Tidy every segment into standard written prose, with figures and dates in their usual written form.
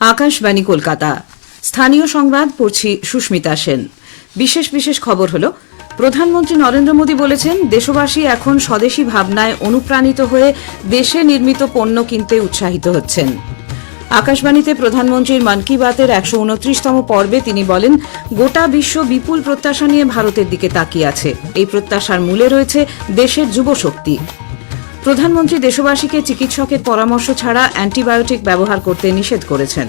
আকাশবাণী কলকাতা। স্থানীয় সংবাদ পড়ছি সুস্মিতা সেন। বিশেষ বিশেষ খবর হলো, প্রধানমন্ত্রী নরেন্দ্র মোদী বলেছেন, দেশবাসী এখন স্বদেশী ভাবনায় অনুপ্রাণিত হয়ে দেশে নির্মিত পণ্য কিনতে উৎসাহিত হচ্ছেন। আকাশবাণীতে প্রধানমন্ত্রীর মন কি বাতের ১২৯তম পর্বে তিনি বলেন, গোটা বিশ্ব বিপুল প্রত্যাশা নিয়ে ভারতের দিকে তাকিয়ে আছে। এই প্রত্যাশার মূলে রয়েছে দেশের যুবশক্তি। প্রধানমন্ত্রী দেশবাসীকে চিকিৎসকের পরামর্শ ছাড়া অ্যান্টিবায়োটিক ব্যবহার করতে নিষেধ করেছেন।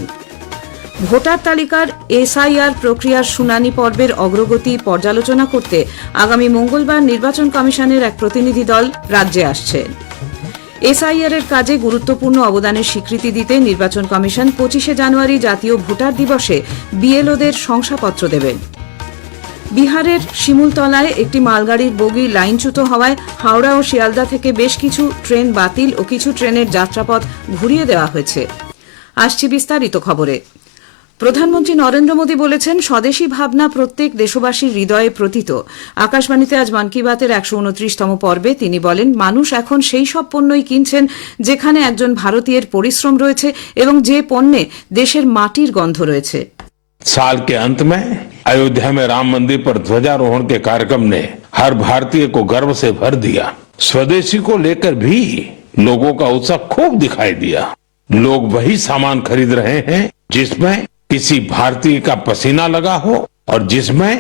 ভোটার তালিকার এসআইআর প্রক্রিয়ার শুনানি পর্বের অগ্রগতি পর্যালোচনা করতে আগামী মঙ্গলবার নির্বাচন কমিশনের এক প্রতিনিধি দল রাজ্যে আসছে। এসআইআর এর কাজে গুরুত্বপূর্ণ অবদানের স্বীকৃতি দিতে নির্বাচন কমিশন ২৫শে জানুয়ারি জাতীয় ভোটার দিবসে বিএলওদের শংসাপত্র দেবে। বিহারের শিমুলতলায় একটি মালগাড়ির বগি লাইনচ্যুত হওয়ায় হাওড়া ও শিয়ালদা থেকে বেশ কিছু ট্রেন বাতিল ও কিছু ট্রেনের যাত্রাপথ ঘুরিয়ে দেওয়া হয়েছে। আসছি বিস্তারিত খবরে। প্রধানমন্ত্রী নরেন্দ্র মোদী বলেছেন, স্বদেশী ভাবনা প্রত্যেক দেশবাসীর হৃদয়ে প্রথিত। আকাশবাণীতে আজ মন কি বাতের ১২৯তম পর্বে তিনি বলেন, মানুষ এখন সেই সব পণ্যই কিনছেন যেখানে একজন ভারতীয়ের পরিশ্রম রয়েছে এবং যে পণ্যে দেশের মাটির গন্ধ রয়েছে। साल के अंत में अयोध्या में राम मंदिर पर ध्वजारोहण के कार्यक्रम ने हर भारतीय को गर्व से भर दिया। स्वदेशी को लेकर भी लोगों का उत्साह खूब दिखाई दिया। लोग वही सामान खरीद रहे हैं जिसमें किसी भारतीय का पसीना लगा हो और जिसमें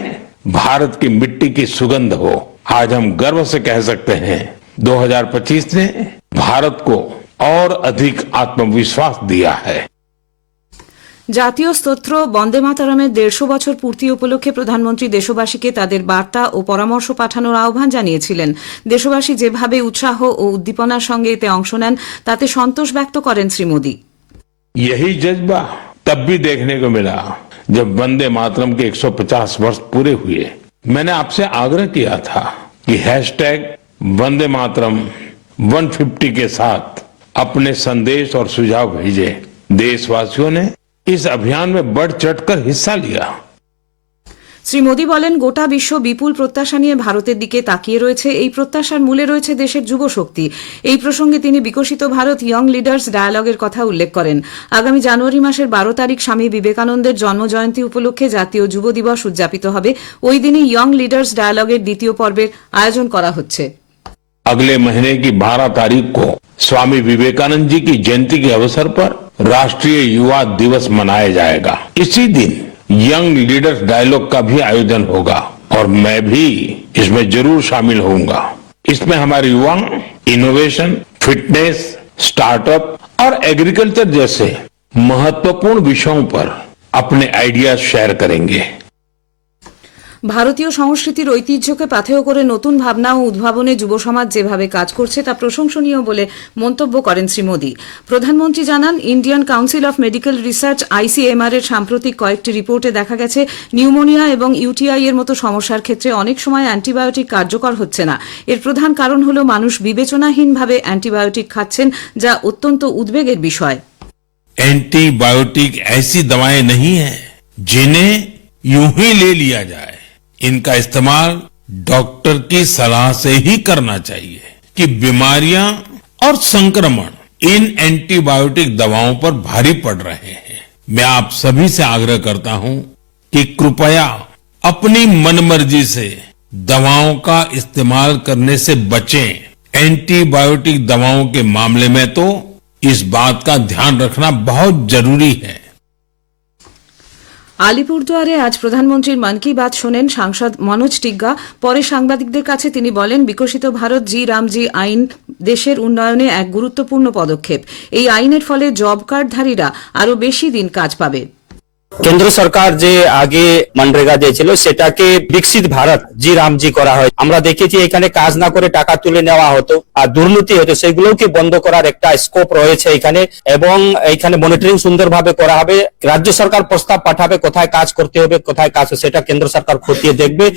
भारत की मिट्टी की सुगंध हो। आज हम गर्व से कह सकते हैं 2025 ने भारत को और अधिक आत्मविश्वास दिया है। জাতীয় স্তোত্র বন্দে মাতরমের ১৫০ বছর পূর্তি উপলক্ষে প্রধানমন্ত্রী দেশবাসীকে তাদের বার্তা ও পরামর্শ পাঠানোর আহ্বান জানিয়েছিলেন। দেশবাসী যেভাবে উৎসাহ ও উদ্দীপনার সঙ্গে এতে অংশ নেন তাতে সন্তোষ ব্যক্ত করেন শ্রী মোদী। यही जज्बा तब भी देखने को मिला जब वंदे मातरम के 150 वर्ष पूरे हुए। मैंने आपसे आग्रह किया था कि हैशटैग वंदे मातरम 150 के साथ अपने संदेश और सुझाव भेजे। देशवासियों ने इस अभियान में बढ़ चढ़कर हिस्सा लिया। শ্রী মোদী বলেন, গোটা বিশ্ব বিপুল প্রত্যাশা নিয়ে ভারতের দিকে তাকিয়ে রয়েছে। এই প্রত্যাশার মূলে রয়েছে দেশের যুবশক্তি। এই প্রসঙ্গে তিনি বিকশিত ভারত ইয়ং লিডার্স ডায়ালগের কথা উল্লেখ করেন। আগামী জানুয়ারি মাসের ১২ তারিখ স্বামী বিবেকানন্দের জন্মজয়ন্তী উপলক্ষে জাতীয় যুব দিবস উদযাপিত হবে। ওই দিনই ইয়ং লিডার্স ডায়ালগের দ্বিতীয় পর্বের আয়োজন করা হচ্ছে। अगले महीने की 12 तारीख को स्वामी विवेकानंद जी की जयंती के अवसर पर राष्ट्रीय युवा दिवस मनाया जाएगा। इसी दिन यंग लीडर्स डायलॉग का भी आयोजन होगा और मैं भी इसमें जरूर शामिल होऊंगा। इसमें हमारे युवा इनोवेशन, फिटनेस, स्टार्टअप और एग्रीकल्चर जैसे महत्वपूर्ण विषयों पर अपने आइडियाज शेयर करेंगे। ভারতীয় সংস্কৃতির ঐতিহ্যকে পাথেয় করে নতুন ভাবনা ও উদ্ভাবনে যুব সমাজ যেভাবে কাজ করছে তা প্রশংসনীয় বলে মন্তব্য করেন শ্রী মোদী। প্রধানমন্ত্রী জানান, Indian council of medical research ICMR এর সাম্প্রতিক কয়েকটি রিপোর্টে দেখা গেছে, নিউমোনিয়া এবং ইউটিআই এর মতো সমস্যার ক্ষেত্রে অনেক সময় অ্যান্টিবায়োটিক কার্যকর হচ্ছে না। এর প্রধান কারণ হল মানুষ বিবেচনাহীনভাবে অ্যান্টিবায়োটিক খাচ্ছেন, যা অত্যন্ত উদ্বেগের বিষয়। एंटीबायोटिक ऐसी दवाएं नहीं है जिन्हें यूं ही ले लिया जाए। इनका इस्तेमाल डॉक्टर की सलाह से ही करना चाहिए कि बीमारियां और संक्रमण इन एंटीबायोटिक दवाओं पर भारी पड़ रहे हैं। मैं आप सभी से आग्रह करता हूं कि कृपया अपनी मनमर्जी से दवाओं का इस्तेमाल करने से बचें। एंटीबायोटिक दवाओं के मामले में तो इस बात का ध्यान रखना बहुत जरूरी है। আলিপুরদুয়ারে আজ প্রধানমন্ত্রীর মন কি বাত শোনেন সাংসদ মনোজ টিগ্গা। পরে সাংবাদিকদের কাছে তিনি বলেন, বিকশিত ভারত জি রামজি আইন দেশের উন্নয়নে এক গুরুত্বপূর্ণ পদক্ষেপ। এই আইনের ফলে জব কার্ডধারীরা আরও বেশি দিন কাজ পাবে। কেন্দ্র সরকার যে আগে মনরেগা দিয়েছিল সেটাকে বিকশিত ভারত জি রামজি করা হয়। আমরা দেখেছি এখানে কাজ না করে টাকা তুলে নেওয়া হতো আর দুর্নীতি হতো, সেগুলোকে বন্ধ করার একটা স্কোপ রয়েছে এখানে এবং এখানে মনিটরিং সুন্দরভাবে করা হবে। রাজ্য সরকার প্রস্তাব পাঠাবে কোথায় কাজ করতে হবে, কোথায় কাজ সেটা কেন্দ্র সরকার খতিয়ে দেখবে।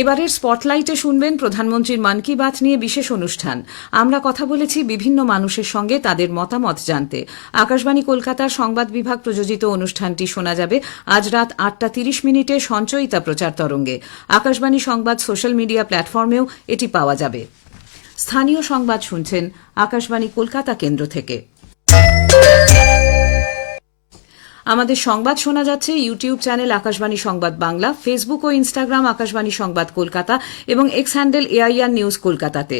এবারের স্পটলাইটে শুনবেন প্রধানমন্ত্রীর মন কি বাত নিয়ে বিশেষ অনুষ্ঠান। আমরা কথা বলেছি বিভিন্ন মানুষের সঙ্গে তাদের মতামত জানতে। আকাশবাণী কলকাতার সংবাদ বিভাগ প্রযোজিত অনুষ্ঠানটি শোনা যাবে আজ রাত ৮টা ৩০ সঞ্চয়িতা প্রচার তরঙ্গে। আকাশবাণী সংবাদ সোশ্যাল মিডিয়া প্ল্যাটফর্মেও এটি পাওয়া যাবে। স্থানীয় সংবাদ শুনছেন আকাশবাণী কলকাতা কেন্দ্র থেকে। আমাদের সংবাদ শোনা যাচ্ছে ইউটিউব চ্যানেল আকাশবাণী সংবাদ বাংলা, ফেসবুক ও ইনস্টাগ্রাম আকাশবাণী সংবাদ কলকাতা এবং এক্স হ্যান্ডেল AIR নিউজ কলকাতাতে।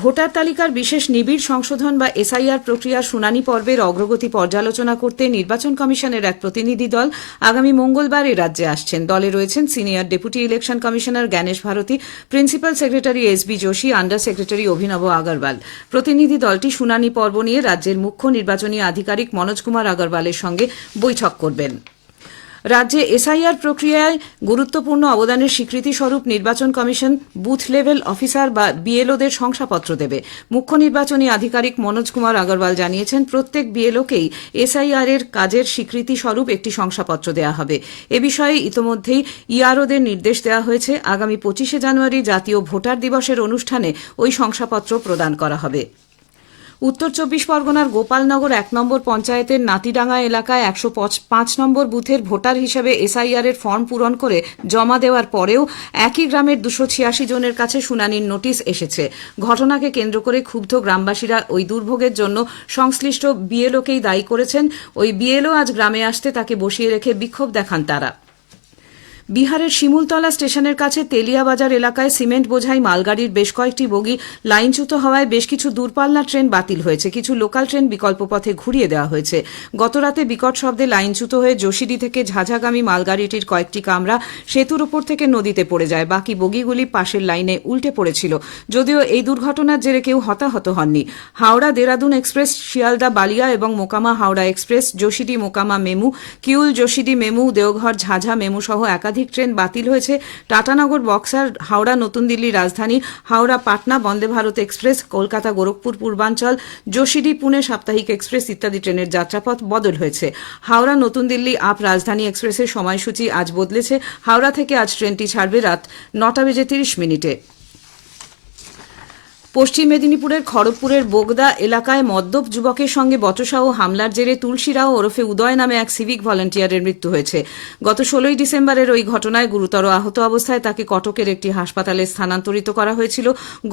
ভোটার তালিকার বিশেষ নিবিড় সংশোধন বা এসআইআর প্রক্রিয়ার শুনানি পর্বের অগ্রগতি পর্যালোচনা করতে নির্বাচন কমিশনের এক প্রতিনিধি দল আগামী মঙ্গলবার এ রাজ্যে আসছেন। দলে রয়েছেন senior deputy election commissioner Gyanesh Bharti, principal secretary SB Joshi, under secretary Abhinav Agarwal. প্রতিনিধি দলটি শুনানি পর্ব নিয়ে রাজ্যের মুখ্য নির্বাচনী আধিকারিক মনোজ কুমার আগরওয়ালের সঙ্গে বৈঠক করবেন। রাজ্যে এসআইআর প্রক্রিয়ায় গুরুত্বপূর্ণ অবদানের স্বীকৃতি স্বরূপ নির্বাচন কমিশন বুথ লেভেল অফিসার বা BLOদের শংসাপত্র দেবে। মুখ্য নির্বাচনী আধিকারিক মনোজ কুমার আগরওয়াল জানিয়েছেন, প্রত্যেক BLOকেই এসআইআর এর কাজের স্বীকৃতি স্বরূপ একটি শংসাপত্র দেওয়া হবে। এ বিষয়ে ইতোমধ্যেই EROদের নির্দেশ দেওয়া হয়েছে। আগামী 25শে জানুয়ারি জাতীয় ভোটার দিবসের অনুষ্ঠানে ওই শংসাপত্র প্রদান করা হবে। উত্তর 24 পরগনার গোপালনগর 1 নম্বর পঞ্চায়েতের নাতিডাঙ্গা এলাকায় 105 নম্বর বুথের ভোটার হিসেবে এসআইআর এর ফর্ম পূরণ করে জমা দেওয়ার পরেও একই গ্রামের 286 জনের কাছে শুনানির নোটিশ এসেছে। ঘটনাকে কেন্দ্র করে ক্ষুব্ধ গ্রামবাসীরা ওই দুর্ভোগের জন্য সংশ্লিষ্ট BLOকেই দায়ী করেছেন। ওই BLO আজ গ্রামে আসতে তাকে বসিয়ে রেখে বিক্ষোভ দেখান তারা। বিহারের শিমুলতলা স্টেশনের কাছে তেলিয়াবাজার এলাকায় সিমেন্ট বোঝাই মালগাড়ির বেশ কয়েকটি বগি লাইনচ্যুত হওয়ায় বেশ কিছু দূরপাল্লার ট্রেন বাতিল হয়েছে। কিছু লোকাল ট্রেন বিকল্প পথে ঘুরিয়ে দেওয়া হয়েছে। গতরাতে বিকট শব্দে লাইনচ্যুত হয়ে যোশীডি থেকে ঝাঝাগামী মালগাড়িটির কয়েকটি কামরা সেতুর উপর থেকে নদীতে পড়ে যায়। বাকি বগিগুলি পাশের লাইনে উল্টে পড়েছিল। যদিও এই দুর্ঘটনার জেরে কেউ হতাহত হননি। হাওড়া দেরাদুন এক্সপ্রেস, শিয়ালদা বালিয়া এবং মোকামা হাওড়া এক্সপ্রেস, যোশীডি মোকামা মেমু, কিউল যোশীডি মেমু, দেওঘর ঝাঝা মেমু সহ একাধিক ট্রেন বাতিল হয়েছে। টাটানগর বক্সার, হাওড়া নতুন দিল্লি রাজধানী, হাওড়া পাটনা বন্দে ভারত এক্সপ্রেস, কলকাতা গোরখপুর পূর্বাঞ্চল, যোশীডি পুনে সাপ্তাহিক এক্সপ্রেস ইত্যাদি ট্রেনের যাত্রাপথ বদল হয়েছে। হাওড়া নতুন দিল্লি আপ রাজধানী এক্সপ্রেসের সময়সূচি আজ বদলেছে। হাওড়া থেকে আজ ট্রেনটি ছাড়বে রাত 9:30 পশ্চিম মেদিনীপুরের খড়গপুরের বোগদা এলাকায় মদ্যপ যুবকের সঙ্গে বচসা ও হামলার জেরে তুলসী রাও ওরফে উদয় নামে এক সিভিক ভলান্টিয়ারের মৃত্যু হয়েছে। গত 16ই ডিসেম্বরের ওই ঘটনায় গুরুতর আহত অবস্থায় তাকে কটকের একটি হাসপাতালে স্থানান্তরিত করা হয়েছিল।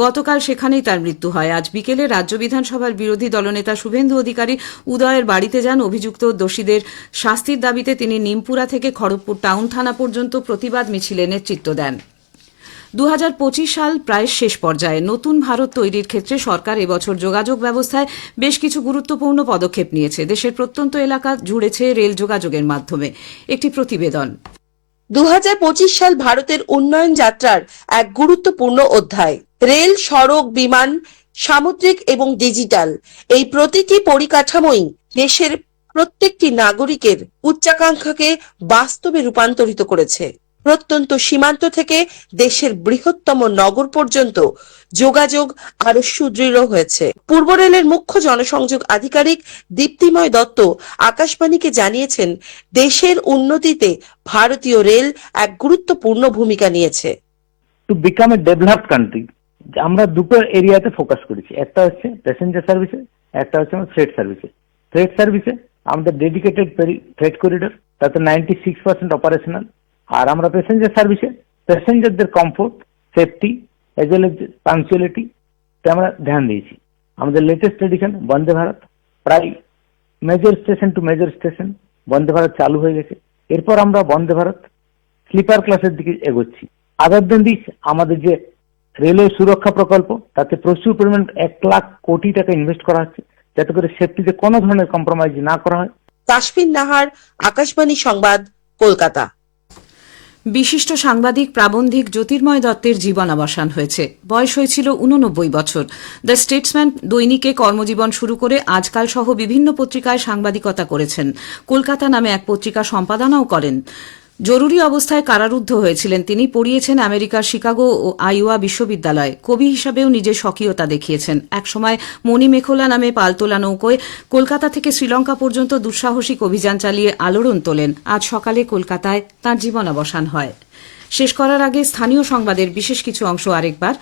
গতকাল সেখানেই তার মৃত্যু হয়। আজ বিকেলে রাজ্য বিধানসভার বিরোধী দলনেতা শুভেন্দু অধিকারী উদয়ের বাড়িতে যান। অভিযুক্ত দোষীদের শাস্তির দাবিতে তিনি নিমপুরা থেকে খড়গপুর টাউন থানা পর্যন্ত প্রতিবাদ মিছিলে নেতৃত্ব দেন। 2025 সাল প্রায় শেষ পর্যায়ে। নতুন ভারত তৈরির ক্ষেত্রে সরকার এবছর যোগাযোগ ব্যবস্থায় বেশ কিছু গুরুত্বপূর্ণ পদক্ষেপ নিয়েছে। দেশের প্রত্যন্ত এলাকা জুড়েছে রেল যোগাযোগের মাধ্যমে। একটি প্রতিবেদন। 2025 সাল ভারতের উন্নয়ন যাত্রার এক গুরুত্বপূর্ণ অধ্যায়। রেল, সড়ক, বিমান, সামুদ্রিক এবং ডিজিটাল এই প্রতিটি পরিকাঠামোই দেশের প্রত্যেকটি নাগরিকের উচ্চাকাঙ্ক্ষাকে বাস্তবে রূপান্তরিত করেছে। প্রত্যন্ত সীমান্ত থেকে দেশের বৃহত্তম নগর পর্যন্ত যোগাযোগ আরো সুদৃঢ় হয়েছে। পূর্ব রেলের মুখ্য জনসংযোগ আধিকারিক দীপ্তিময় দত্ত আকাশবাণীকে জানিয়েছেন, দেশের উন্নতিতে ভারতীয় রেল এক গুরুত্বপূর্ণ ভূমিকা নিয়েছে। To become a developed country আমরা দুটো এরিয়াতে ফোকাস করেছি। একটা হচ্ছে প্যাসেঞ্জার সার্ভিসে, একটা হচ্ছে ফ্রেট সার্ভিসে। ফ্রেট সার্ভিসে আমাদের ডেডিকেটেড ফ্রেট করিডোর, তাতে 96% অপারেশনাল। আর আমরা প্যাসেঞ্জার সার্ভিসে প্যাসেঞ্জারদের comfort, safety as well as punctuality আমরা ধ্যান দিয়েছি। আমাদের লেটেস্ট এডিশন বন্দে ভারত, প্রায় major station to major station Vande Bharat চালু হয়ে গেছে। এরপর আমরা বন্দে ভারত স্লিপার ক্লাসের দিকে এগোচ্ছি। আদার দেন দিস, আমাদের যে রেলওয়ে সুরক্ষা প্রকল্প, তাতে প্রচুর পরিমাণ 1 লাখ কোটি টাকা ইনভেস্ট করা হচ্ছে, যাতে করে সেফটিতে কোনো ধরনের কম্প্রোমাইজ না করা হয়। কাশ্মীর নাহার, আকাশবাণী সংবাদ, কলকাতা। বিশিষ্ট সাংবাদিক প্রাবন্ধিক জ্যোতির্ময় দত্তের জীবনাবসান হয়েছে। বয়স হয়েছিল 89 বছর। দ্য স্টেটসম্যান দৈনিকে কর্মজীবন শুরু করে আজকাল সহ বিভিন্ন পত্রিকায় সাংবাদিকতা করেছেন। কলকাতা নামে এক পত্রিকা সম্পাদনাও করেন। জরুরি অবস্থায় কারারুদ্ধ হয়েছিলেন তিনি। পড়িয়েছেন আমেরিকার শিকাগো ও আইওয়া বিশ্ববিদ্যালয়। কবি হিসাবেও নিজের স্বকীয়তা দেখিয়েছেন। একসময় মণিমেখলা নামে পালতোলা নৌকোয় কলকাতা থেকে শ্রীলঙ্কা পর্যন্ত দুঃসাহসিক অভিযান চালিয়ে আলোড়ন তোলেন। আজ সকালে কলকাতায় তাঁর জীবনাবসান হয়। শেষ করার আগে স্থানীয় সংবাদের বিশেষ কিছু অংশ আরেকবার।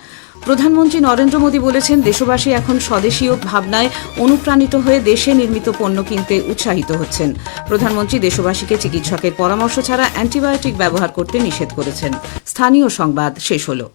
প্রধানমন্ত্রী নরেন্দ্র মোদী বলেছেন, দেশবাসী এখন স্বদেশীয় ভাবনায় অনুপ্রাণিত হয়ে দেশে নির্মিত পণ্য কিনতে উৎসাহিত হচ্ছেন। প্রধানমন্ত্রী দেশবাসীকে চিকিৎসকের পরামর্শ ছাড়া অ্যান্টিবায়োটিক ব্যবহার করতে নিষেধ করেছেন। স্থানীয় সংবাদ শেষ হলো।